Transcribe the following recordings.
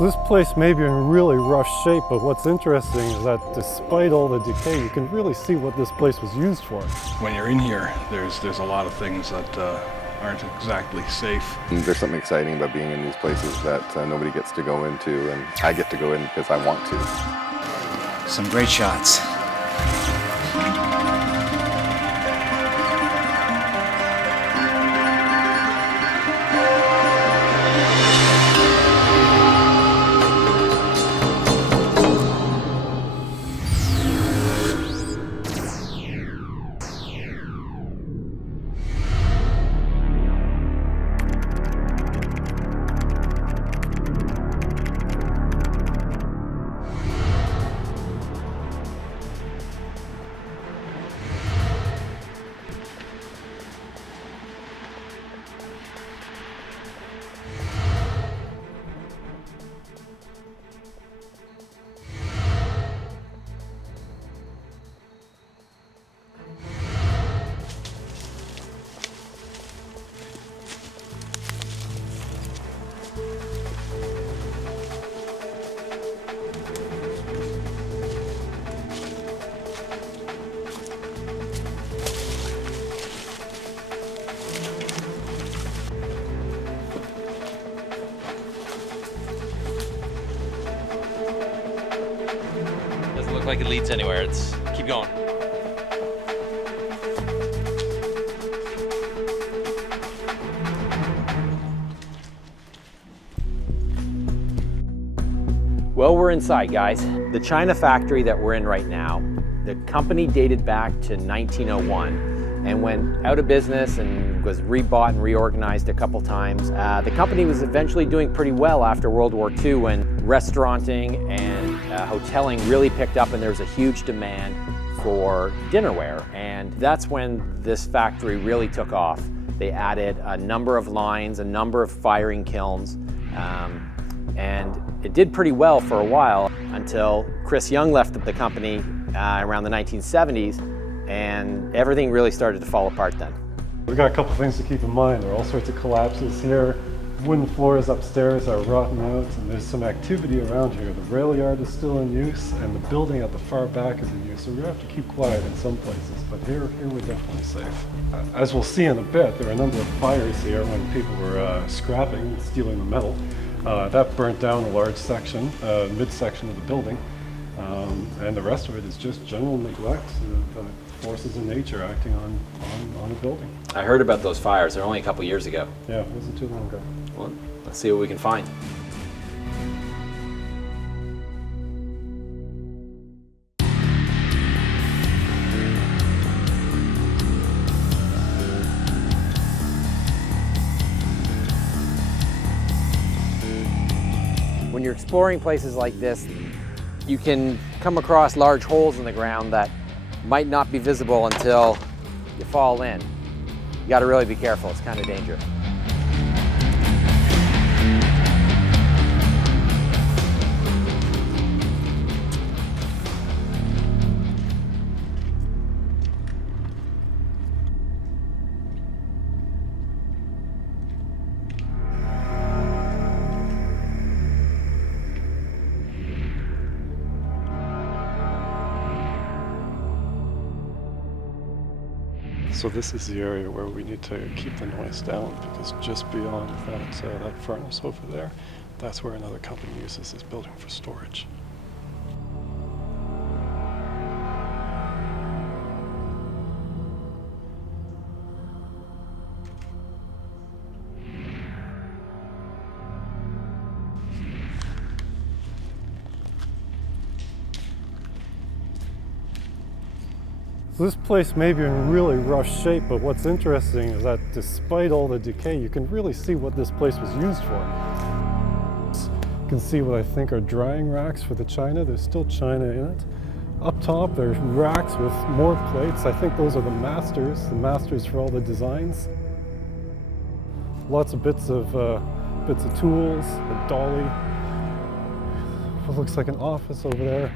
This place may be in really rough shape, but what's interesting is that despite all the decay, you can really see what this place was used for. When you're in here, there's a lot of things that aren't exactly safe. There's something exciting about being in these places that nobody gets to go into, and I get to go in because I want to. Some great shots. Doesn't look like it leads anywhere. It's keep going. Well, we're inside, guys. The China factory that we're in right now, the company dated back to 1901 and went out of business and was rebought and reorganized a couple times. The company was eventually doing pretty well after World War II when restauranting and hoteling really picked up and there was a huge demand for dinnerware. And that's when this factory really took off. They added a number of lines, a number of firing kilns, and it did pretty well for a while until Chris Young left the company around the 1970s, and everything really started to fall apart then. We've got a couple things to keep in mind. There are all sorts of collapses here. Wooden floors upstairs are rotten out, and there's some activity around here. The rail yard is still in use, and the building at the far back is in use, so we're going to have to keep quiet in some places, but here we're definitely safe. As we'll see in a bit, there are a number of fires here when people were scrapping and stealing the metal. That burnt down a large section, midsection of the building, and the rest of it is just general neglect of forces in nature acting on a building. I heard about those fires. They're only a couple years ago. Yeah, it wasn't too long ago. Well, let's see what we can find. When you're exploring places like this, you can come across large holes in the ground that might not be visible until you fall in. You got to really be careful. It's kind of dangerous. So this is the area where we need to keep the noise down, because just beyond that furnace over there, that's where another company uses this building for storage. This place may be in really rough shape, but what's interesting is that despite all the decay, you can really see what this place was used for. You can see what I think are drying racks for the china. There's still china in it. Up top, there's racks with more plates. I think those are the masters for all the designs. Lots of bits of tools, a dolly. What looks like an office over there.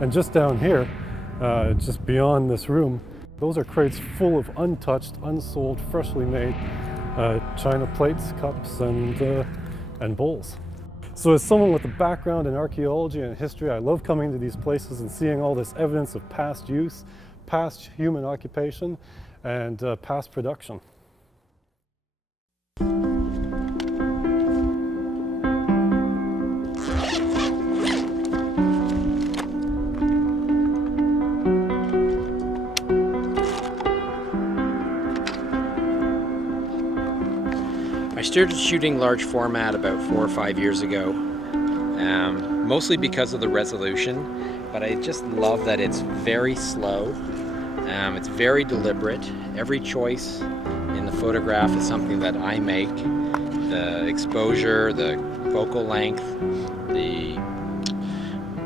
And just down here, just beyond this room, those are crates full of untouched, unsold, freshly made china plates, cups, and bowls. So as someone with a background in archaeology and history, I love coming to these places and seeing all this evidence of past use, past human occupation, and past production. I started shooting large format about 4 or 5 years ago, mostly because of the resolution, but I just love that it's very slow, it's very deliberate. Every choice in the photograph is something that I make. The exposure, the focal length,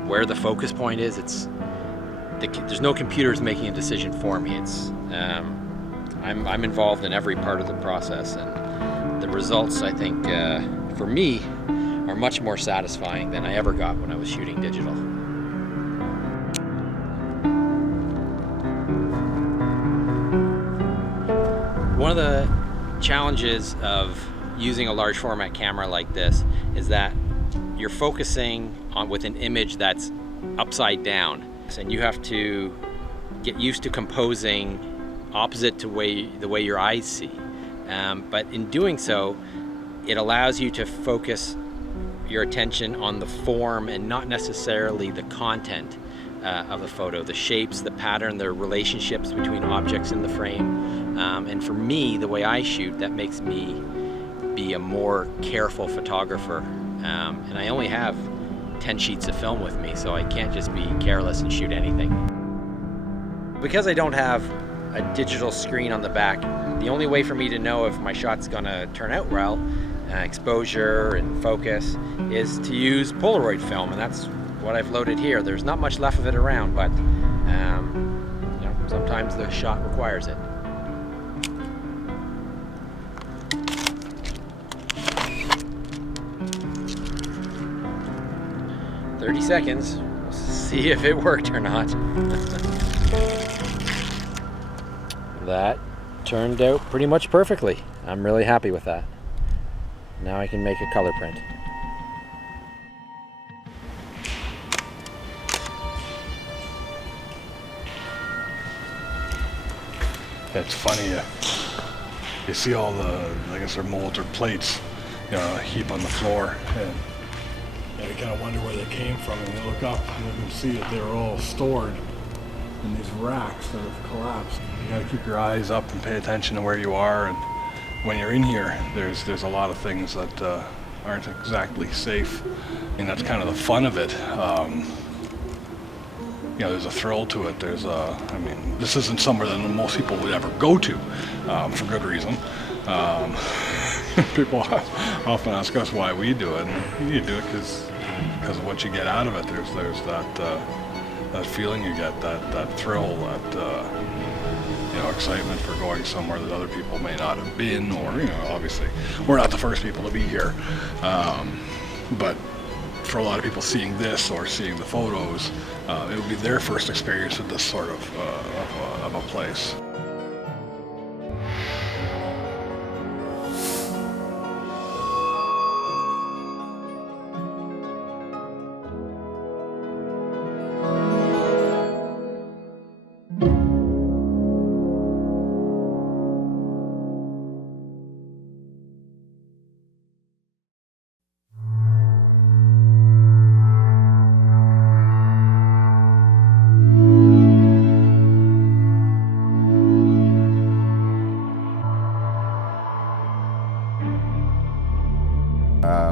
where the focus point is, there's no computers making a decision for me. I'm involved in every part of the process, and the results, I think, for me, are much more satisfying than I ever got when I was shooting digital. One of the challenges of using a large format camera like this is that you're focusing with an image that's upside down, and you have to get used to composing opposite to the way your eyes see. But in doing so, it allows you to focus your attention on the form and not necessarily the content of the photo, the shapes, the pattern, the relationships between objects in the frame. And for me, the way I shoot, that makes me be a more careful photographer. And I only have 10 sheets of film with me, so I can't just be careless and shoot anything. Because I don't have a digital screen on the back, the only way for me to know if my shot's gonna turn out well, exposure and focus, is to use Polaroid film, and that's what I've loaded here. There's not much left of it around, but you know, sometimes the shot requires it. "30 seconds, we'll see if it worked or not." That turned out pretty much perfectly. I'm really happy with that. Now I can make a color print. It's funny, you see all the, I guess they're molds or plates, you know, a heap on the floor, and you kind of wonder where they came from, and you look up and you can see that they were all stored in these racks that have collapsed. You gotta keep your eyes up and pay attention to where you are, and when you're in here, there's a lot of things that aren't exactly safe, and that's kind of the fun of it. You know, there's a thrill to it. I mean, this isn't somewhere that most people would ever go to, for good reason. People often ask us why we do it, and you do it because of what you get out of it. There's that feeling you get, that thrill, that you know, excitement for going somewhere that other people may not have been, or, you know, obviously we're not the first people to be here, but for a lot of people seeing this or seeing the photos, it will be their first experience with this sort of a place.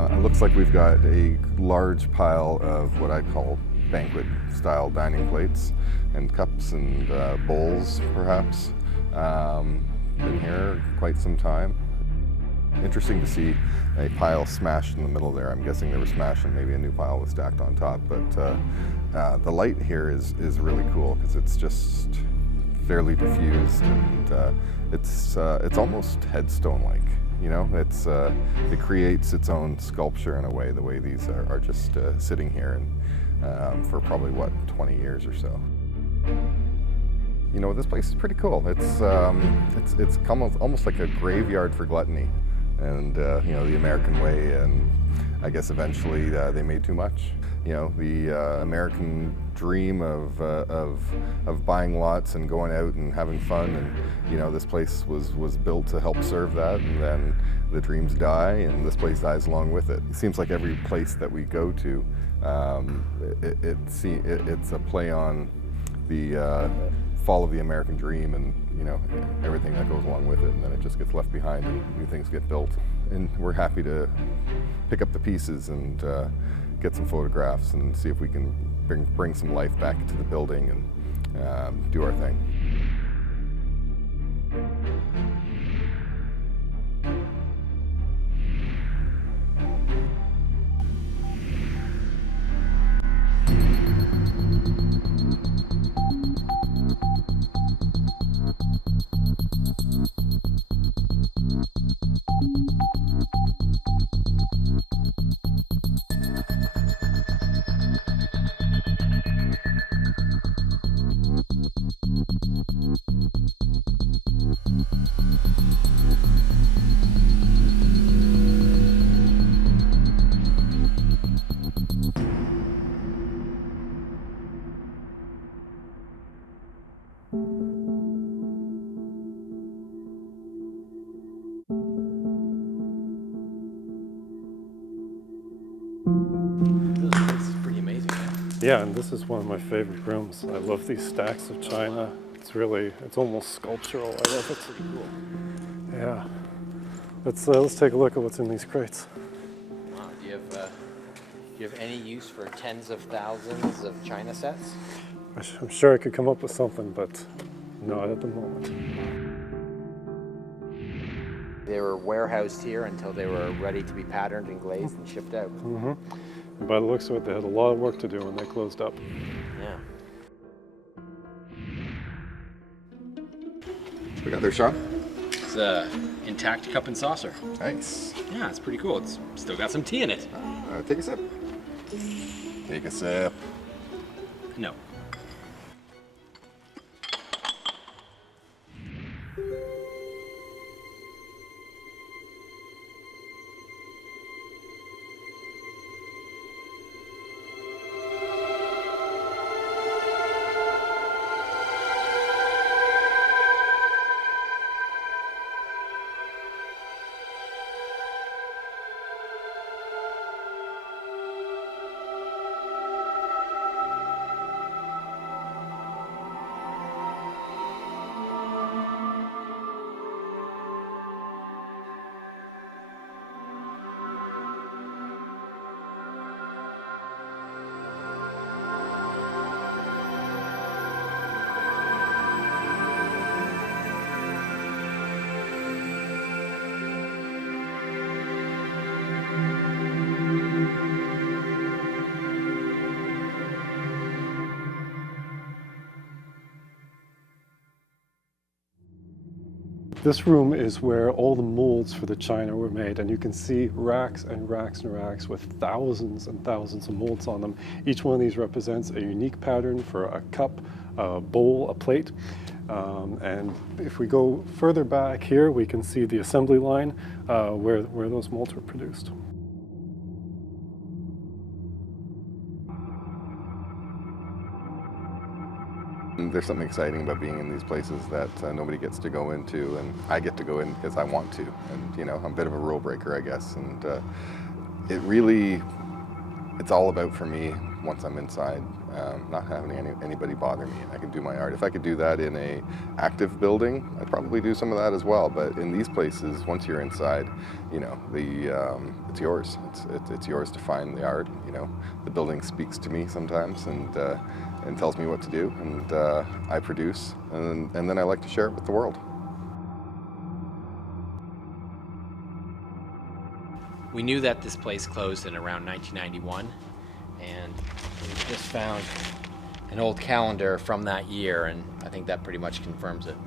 It looks like we've got a large pile of what I call banquet-style dining plates and cups and bowls, perhaps. Been here quite some time. Interesting to see a pile smashed in the middle there. I'm guessing they were smashed and maybe a new pile was stacked on top. But the light here is really cool because it's just fairly diffused, and it's almost headstone-like. You know, it creates its own sculpture in a way, the way these are just sitting here and for probably, what, 20 years or so. you know, this place is pretty cool. It's almost like a graveyard for gluttony, and you know, the American way, and I guess eventually they made too much. You know, the American dream of buying lots and going out and having fun, and you know, this place was built to help serve that, and then the dreams die, and this place dies along with it. It seems like every place that we go to, it's a play on the fall of the American dream, and you know, everything that goes along with it, and then it just gets left behind and new things get built. And we're happy to pick up the pieces and get some photographs and see if we can bring some life back into the building and do our thing. This is pretty amazing. Yeah, and this is one of my favorite rooms. I love these stacks of china. It's almost sculptural. I love it. Pretty cool. Yeah. Let's take a look at what's in these crates. Wow. Do you have any use for tens of thousands of china sets? I'm sure I could come up with something, but not at the moment. They were warehoused here until they were ready to be patterned and glazed and shipped out. Mm-hmm. And by the looks of it, they had a lot of work to do when they closed up. Yeah. We got there, Sean? It's a intact cup and saucer. Nice. Yeah, it's pretty cool. It's still got some tea in it. Take a sip. Take a sip. No. This room is where all the molds for the china were made, and you can see racks and racks and racks with thousands and thousands of molds on them. Each one of these represents a unique pattern for a cup, a bowl, a plate. And if we go further back here, we can see the assembly line where those molds were produced. There's something exciting about being in these places that nobody gets to go into, and I get to go in because I want to. And you know, I'm a bit of a rule breaker, I guess. And it's all about, for me, once I'm inside, not having anybody bother me, and I can do my art. If I could do that in a active building, I'd probably do some of that as well. But in these places, once you're inside, you know, it's yours. It's yours to find the art. You know, the building speaks to me sometimes, and tells me what to do, and I produce, and then I like to share it with the world. We knew that this place closed in around 1991, and we just found an old calendar from that year, and I think that pretty much confirms it.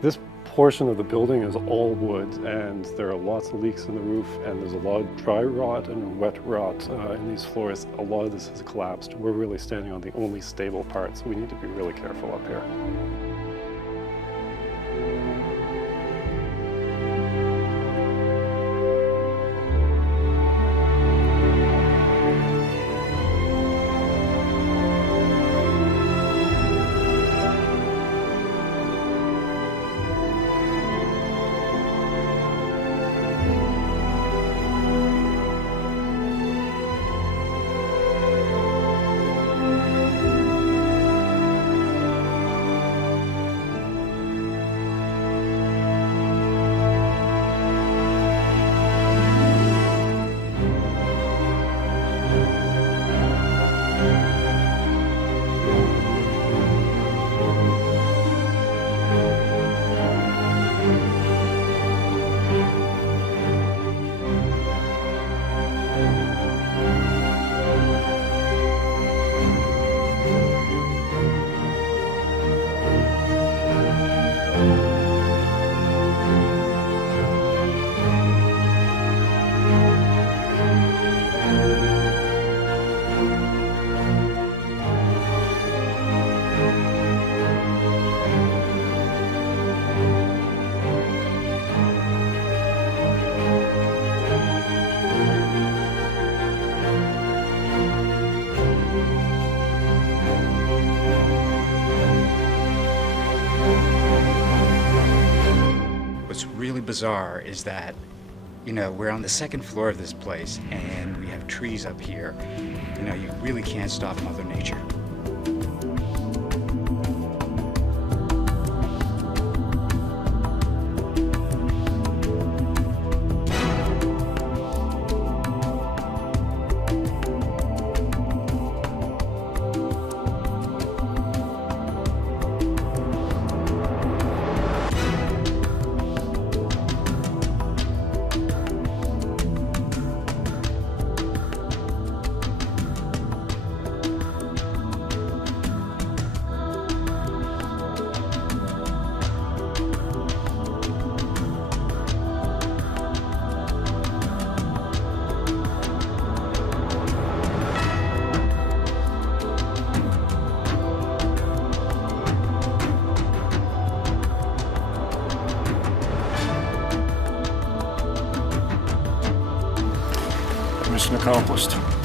This portion of the building is all wood, and there are lots of leaks in the roof, and there's a lot of dry rot and wet rot in these floors. A lot of this has collapsed. We're really standing on the only stable part, so we need to be really careful up here. What's really bizarre is that, you know, we're on the second floor of this place and we have trees up here. You know, you really can't stop Mother Nature. Mission accomplished.